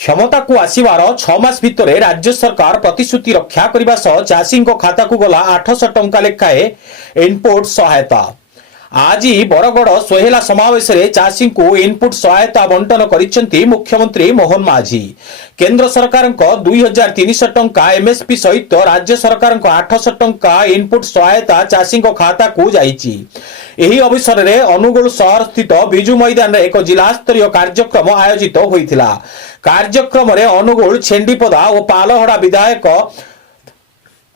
क्षमता को आसबार 6 मास भितर राज्य सरकार प्रतिश्रुति रक्षा करने सह चाषी खाता को गला 800 टंका लेखाए इनपुट सहायता। आज बरगड़ सोहेला समावेश में चाषी को इनपुट सहायता बंटन करिसेंती मुख्यमंत्री मोहन माझी। केंद्र सरकार 2300 टंका एमएसपी सहित राज्य सरकार 800 टंका इनपुट सहायता चाषी खाता को जाइछि। एही अवसर में अनुगुल शहर स्थित बिजू मैदान में एक जिला स्तरीय कार्यक्रम आयोजित होइथिला। कार्यक्रम में अनुगुल छेंडीपदा और पालहड़ा विधायक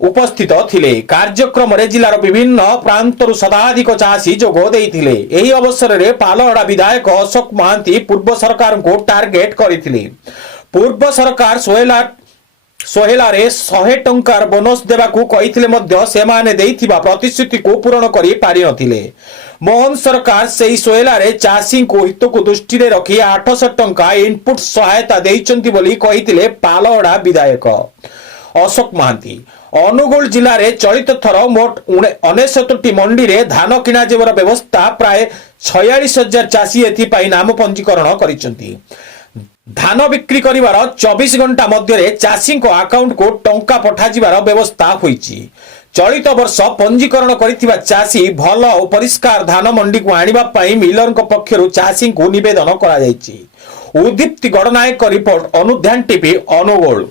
उपस्थित थिले। कार्यक्रम में जिलार विभिन्न प्रांतरु शताधिक चाषी जोग देइथिले। एही अवसर में पालहड़ा विधायक अशोक महांती पूर्व सरकार को टार्गेट करथिले। पूर्व सरकार सोहेला रे 100 टंकार बोनस देवाकू कहिथिले मध्य सेमाने देइथिबा प्रतिश्रुति को पूर्ण करि पारि नथिले। मोहन सरकार सेही सोहेला रे चाषी को हित को दृष्टि रे रखी 800 टंका इनपुट सहायता देइचंती बोली कहिथिले पालहड़ा विधायक अशोक महांती। अनुगुल जिले में चलित थर मोट 69टी मंडी रे धान किणा जेवर व्यवस्था प्राय 46,000 चाषी एथि नाम पंजीकरण करिसेंती। धान बिक्री करिवार 24 घंटा मध्य चाषी अकाउंट को टंका पठाजिवार व्यवस्था होईची। चलित वर्ष पंजीकरण करिथिबा चाषी भल और परिष्कार धान मंडी को आनिबा पई मिलर पक्षरु चाषी को निवेदन करा जायछि। उदीप्ति गणनायक रिपोर्ट अनुध्यान टीवी अनुगुल।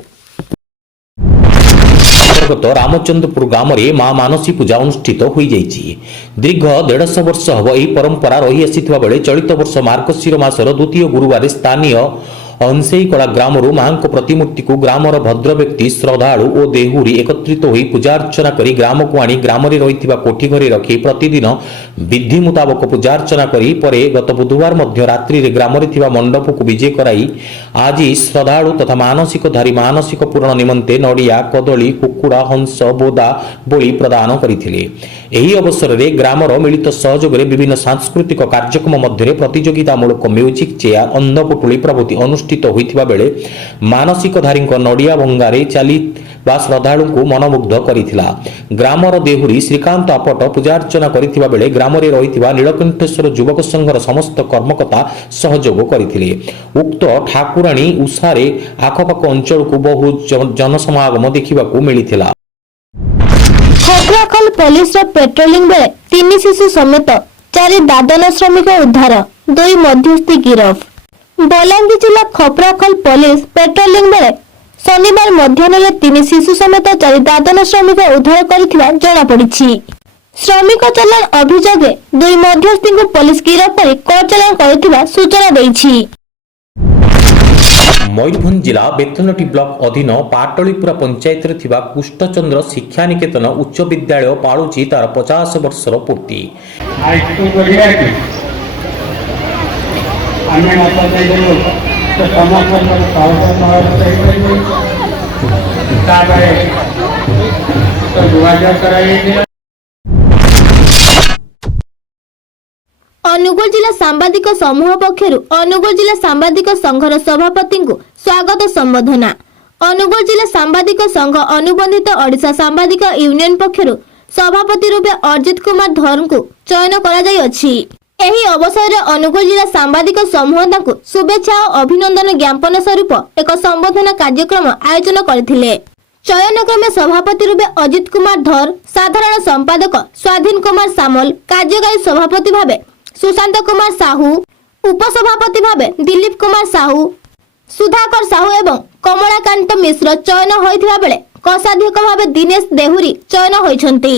रामचंद्रपुर ग्राम में मां मानसी पूजा अनुष्ठित हो जाइछि। दीर्घ 150 वर्ष हम यह परंपरा रही आसीथिबा बेले चलित वर्ष मार्गशीर मासर द्वितीय गुरुवार स्थानीय अंशेईकड़ा ग्राम मां प्रतिमूर्ति को ग्रामर भद्र व्यक्ति श्रद्धालु और देहुरी एकत्रित होई पूजा अर्चना करी ग्राम को आनी ग्राम रे रहिथिबा कोठी घरे रखी प्रतिदिन विधि मुताबक पूजा अर्चना करी परे गत बुधवार मध्य रात्रि रे ग्राम रे थिबा मंडप को विजय कराई आज श्रद्धालु तथा मानसिकधारी मानसिक पूर्ण निमंते नड़िया कदली कुकुड़ा हंस बोदा बलि प्रदान करथिले। एही अवसर रे ग्रामर मिलित सहयोग रे विभिन्न सांस्कृतिक कार्यक्रम मध्य प्रतियोगितामूलक म्यूजिक चेयर अंधपुटुली प्रभृति अनुष्ठित होइथिबा बेले मानसिकधारी नड़िया भंगारे चली श्रद्धालु को मनमुग्ध करिथिला। ग्रामर देहुरी श्रीकांत आपट पूजा अर्चना करिथिबा बेले ग्राम रे रहिथिबा नीलकंठेश्वर युवक संघर समस्त कर्मकर्ता सहयोग करथिले। उक्त ठाकुराणी उषारे आखपाख अंचल को बहु जनसमागम देखिबाकू मिलिथिला। खपराखल पुलिस पेट्रोलिंग बेले 3 शिशु समेत 4 दादन श्रमिक उद्धार 2 मध्यस्थी गिरफ। बलांगीर जिला खपराखल पुलिस पेट्रोलिंग बेले शनिवार मध्याह्न 3 शिशु समेत 4 दादन श्रमिक उद्धार करथिला जणा पड़िछि। श्रमिक चलाण अभियोग 2 मध्यस्थी को पुलिस गिरफ कर कोर्ट चलाण करथिला सूचना दैछि। मयूरभंज जिला बेतनटी ब्लॉक अधीन पाटलीपुरा पंचायत रे थिबा कुष्ठचंद्र शिक्षा निकेतन उच्च विद्यालय पाळुची तार 50 वर्षर पूर्ति। अनुगुल जिला सांबादिक समूह पक्षरु अनुगुल जिला सांबादिक संघर सभापति को स्वागत संबोधना। अनुगुल जिला सांबादिक संघ अनुबंधित ओडिशा सांबादिक यूनियन पक्षरु सभापति रूपे अर्जित कुमार धर को चयन करा जाय अछि। एही अवसर रे अनुगुल जिला सांबादिक समूह ताकू शुभेच्छा और अभिनंदन ज्ञापन स्वरूप एक संबोधना कार्यक्रम आयोजन करथिले। चयन क्रमे सभापति रूपे अजित कुमार धर, साधारण संपादक स्वाधीन कुमार सामल, कार्यकारी सभापति भावे सुशांत कुमार साहू, उपसभापति भावे दिलीप कुमार साहू, सुधाकर साहू एवं कमलाकांत मिश्र चयन होइथिबा बेले कोषाध्यक्ष भावे दिनेश देहुरी चयन होइछन्ति।